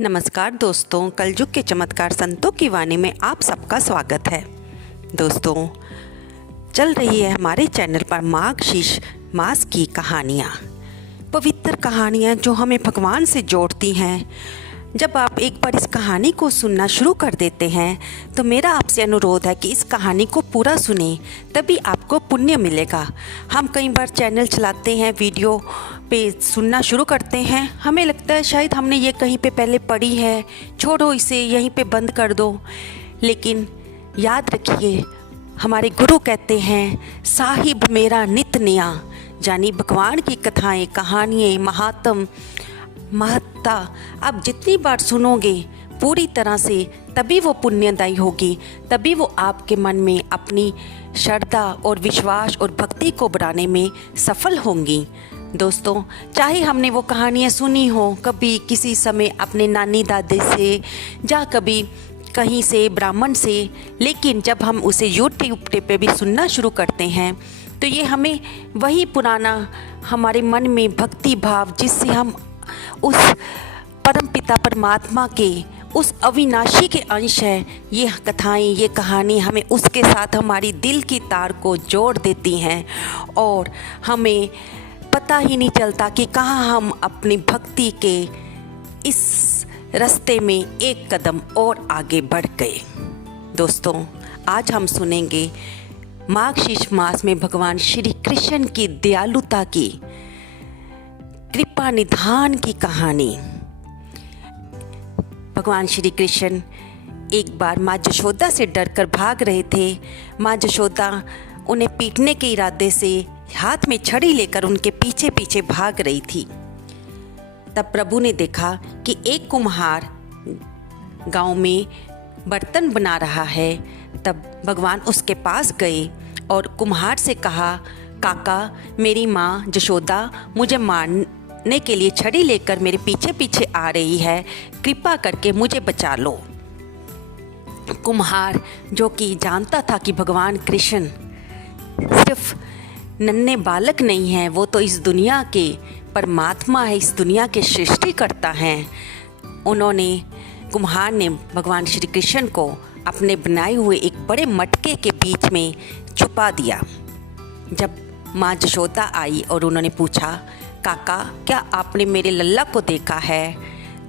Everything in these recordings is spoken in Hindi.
नमस्कार दोस्तों, कलयुग के चमत्कार संतों की वाणी में आप सबका स्वागत है। दोस्तों, चल रही है हमारे चैनल पर मार्गशीर्ष मास की कहानियाँ, पवित्र कहानियाँ जो हमें भगवान से जोड़ती हैं। जब आप एक बार इस कहानी को सुनना शुरू कर देते हैं तो मेरा आपसे अनुरोध है कि इस कहानी को पूरा सुने, तभी आपको पुण्य मिलेगा। हम कई बार चैनल चलाते हैं, वीडियो पे सुनना शुरू करते हैं, हमें लगता है शायद हमने ये कहीं पे पहले पढ़ी है, छोड़ो इसे, यहीं पे बंद कर दो। लेकिन याद रखिए, हमारे गुरु कहते हैं, साहिब मेरा नित नया, यानी भगवान की कथाएं, कहानियाँ, महात्म, महत्ता आप जितनी बार सुनोगे पूरी तरह से, तभी वो पुण्यदायी होगी, तभी वो आपके मन में अपनी श्रद्धा और विश्वास और भक्ति को बढ़ाने में सफल होंगी। दोस्तों, चाहे हमने वो कहानियाँ सुनी हो कभी किसी समय अपने नानी दादी से या कभी कहीं से ब्राह्मण से, लेकिन जब हम उसे यूट्यूब पे भी सुनना शुरू करते हैं तो ये हमें वही पुराना हमारे मन में भक्ति भाव, जिससे हम उस परम पिता परमात्मा के उस अविनाशी के अंश है, ये कथाएं, ये कहानी हमें उसके साथ हमारी दिल की तार को जोड़ देती हैं और हमें पता ही नहीं चलता कि कहाँ हम अपनी भक्ति के इस रास्ते में एक कदम और आगे बढ़ गए। दोस्तों, आज हम सुनेंगे मार्गशीर्ष मास में भगवान श्री कृष्ण की दयालुता की, कृपा निधान की कहानी। भगवान श्री कृष्ण एक बार माँ यशोदा से डरकर भाग रहे थे। माँ यशोदा उन्हें पीटने के इरादे से हाथ में छड़ी लेकर उनके पीछे पीछे भाग रही थी। तब प्रभु ने देखा कि एक कुम्हार गांव में बर्तन बना रहा है। तब भगवान उसके पास गए और कुम्हार से कहा, काका, मेरी माँ यशोदा मुझे मारने के लिए छड़ी लेकर मेरे पीछे पीछे आ रही है, कृपा करके मुझे बचा लो। कुम्हार, जो कि जानता था कि भगवान कृष्ण सिर्फ नन्हे बालक नहीं है, वो तो इस दुनिया के परमात्मा है, इस दुनिया के सृष्टिकर्ता हैं, कुम्हार ने भगवान श्री कृष्ण को अपने बनाए हुए एक बड़े मटके के बीच में छुपा दिया। जब माँ यशोदा आई और उन्होंने पूछा, काका, क्या आपने मेरे लल्ला को देखा है?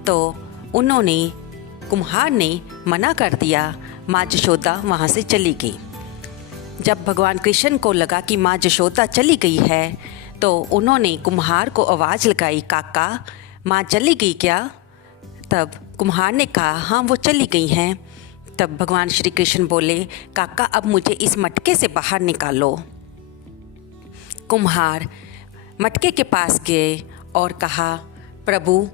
तो कुम्हार ने मना कर दिया। माँ यशोदा वहाँ से चली गई। जब भगवान कृष्ण को लगा कि माँ यशोदा चली गई है तो उन्होंने कुम्हार को आवाज़ लगाई, काका, माँ चली गई क्या? तब कुम्हार ने कहा, हाँ, वो चली गई हैं। तब भगवान श्री कृष्ण बोले, काका, अब मुझे इस मटके से बाहर निकालो। कुम्हार मटके के पास गए और कहा, प्रभु,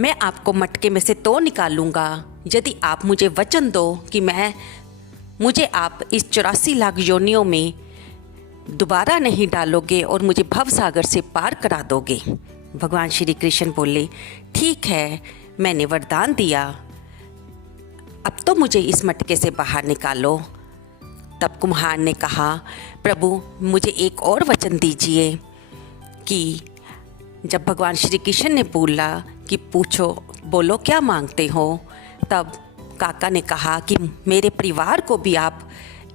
मैं आपको मटके में से तो निकालूंगा यदि आप मुझे वचन दो कि मुझे आप इस 84 लाख योनियों में दोबारा नहीं डालोगे और मुझे भव सागर से पार करा दोगे। भगवान श्री कृष्ण बोले, ठीक है, मैंने वरदान दिया, अब तो मुझे इस मटके से बाहर निकालो। तब कुम्हार ने कहा, प्रभु, मुझे एक और वचन दीजिए कि जब भगवान श्री कृष्ण ने बोला कि पूछो, बोलो क्या मांगते हो, तब काका ने कहा कि मेरे परिवार को भी आप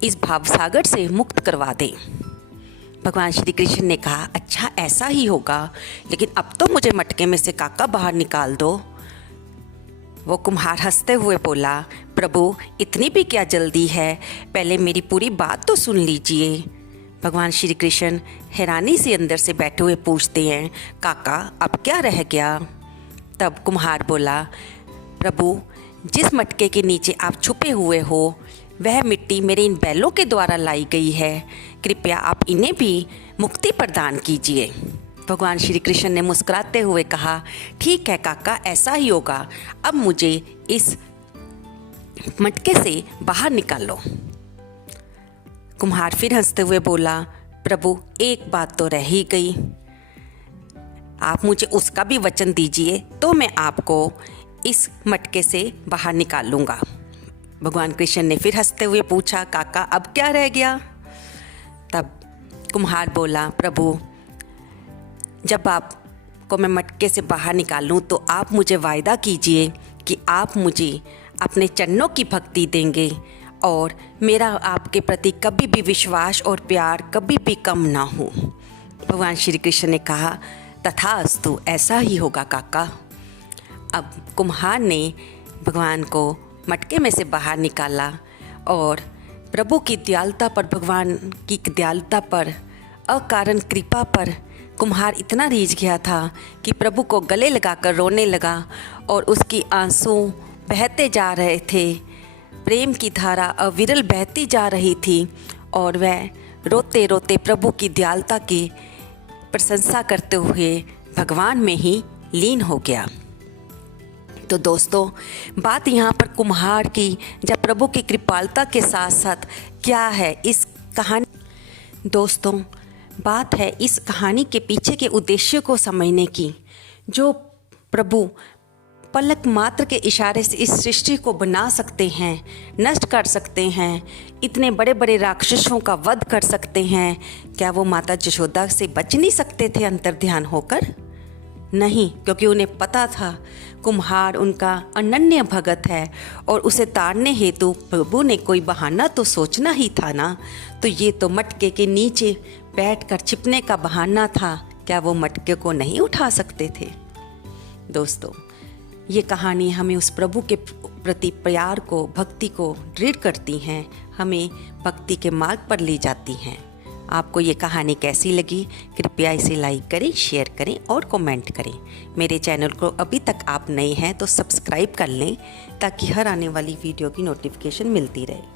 इस भावसागर से मुक्त करवा दें। भगवान श्री कृष्ण ने कहा, अच्छा, ऐसा ही होगा, लेकिन अब तो मुझे मटके में से काका बाहर निकाल दो। वो कुम्हार हंसते हुए बोला, प्रभु, इतनी भी क्या जल्दी है, पहले मेरी पूरी बात तो सुन लीजिए। भगवान श्री कृष्ण हैरानी से अंदर से बैठे हुए पूछते हैं, काका, अब क्या रह गया? तब कुम्हार बोला, प्रभु, जिस मटके के नीचे आप छुपे हुए हो वह मिट्टी मेरे इन बैलों के द्वारा लाई गई है, कृपया आप इन्हें भी मुक्ति प्रदान कीजिए। भगवान श्री कृष्ण ने मुस्कुराते हुए कहा, ठीक है काका, ऐसा ही होगा, अब मुझे इस मटके से बाहर निकालो। कुम्हार फिर हंसते हुए बोला, प्रभु, एक बात तो रह ही गई, आप मुझे उसका भी वचन दीजिए तो मैं आपको इस मटके से बाहर निकालूंगा। भगवान कृष्ण ने फिर हंसते हुए पूछा, काका, अब क्या रह गया? तब कुम्हार बोला, प्रभु, जब आपको मैं मटके से बाहर निकालूं तो आप मुझे वायदा कीजिए कि आप मुझे अपने चरणों की भक्ति देंगे और मेरा आपके प्रति कभी भी विश्वास और प्यार कभी भी कम ना हो। भगवान श्री कृष्ण ने कहा, तथास्तु, ऐसा ही होगा काका। अब कुम्हार ने भगवान को मटके में से बाहर निकाला और प्रभु की दयालुता पर, भगवान की दयालुता पर, अकारण कृपा पर कुम्हार इतना रीझ गया था कि प्रभु को गले लगाकर रोने लगा और उसकी आंसू बहते जा रहे थे। प्रेम की धारा अविरल बहती जा रही थी और वह रोते रोते प्रभु की दयालुता की प्रशंसा करते हुए भगवान में ही लीन हो गया। तो दोस्तों, बात यहाँ पर कुम्हार की जब प्रभु की कृपालुता के साथ साथ क्या है इस कहानी। दोस्तों, बात है इस कहानी के पीछे के उद्देश्य को समझने की। जो प्रभु पलक मात्र के इशारे से इस सृष्टि को बना सकते हैं, नष्ट कर सकते हैं, इतने बड़े बड़े राक्षसों का वध कर सकते हैं, क्या वो माता यशोदा से बच नहीं सकते थे अंतर्ध्यान होकर? नहीं, क्योंकि उन्हें पता था कुम्हार उनका अनन्य भगत है और उसे ताड़ने हेतु प्रभु ने कोई बहाना तो सोचना ही था ना। तो ये तो मटके के नीचे बैठकर छिपने का बहाना था, क्या वो मटके को नहीं उठा सकते थे? दोस्तों, ये कहानी हमें उस प्रभु के प्रति प्यार को, भक्ति को दृढ़ करती हैं, हमें भक्ति के मार्ग पर ले जाती हैं। आपको ये कहानी कैसी लगी? कृपया इसे लाइक करें, शेयर करें और कमेंट करें। मेरे चैनल को अभी तक आप नए हैं तो सब्सक्राइब कर लें ताकि हर आने वाली वीडियो की नोटिफिकेशन मिलती रहे।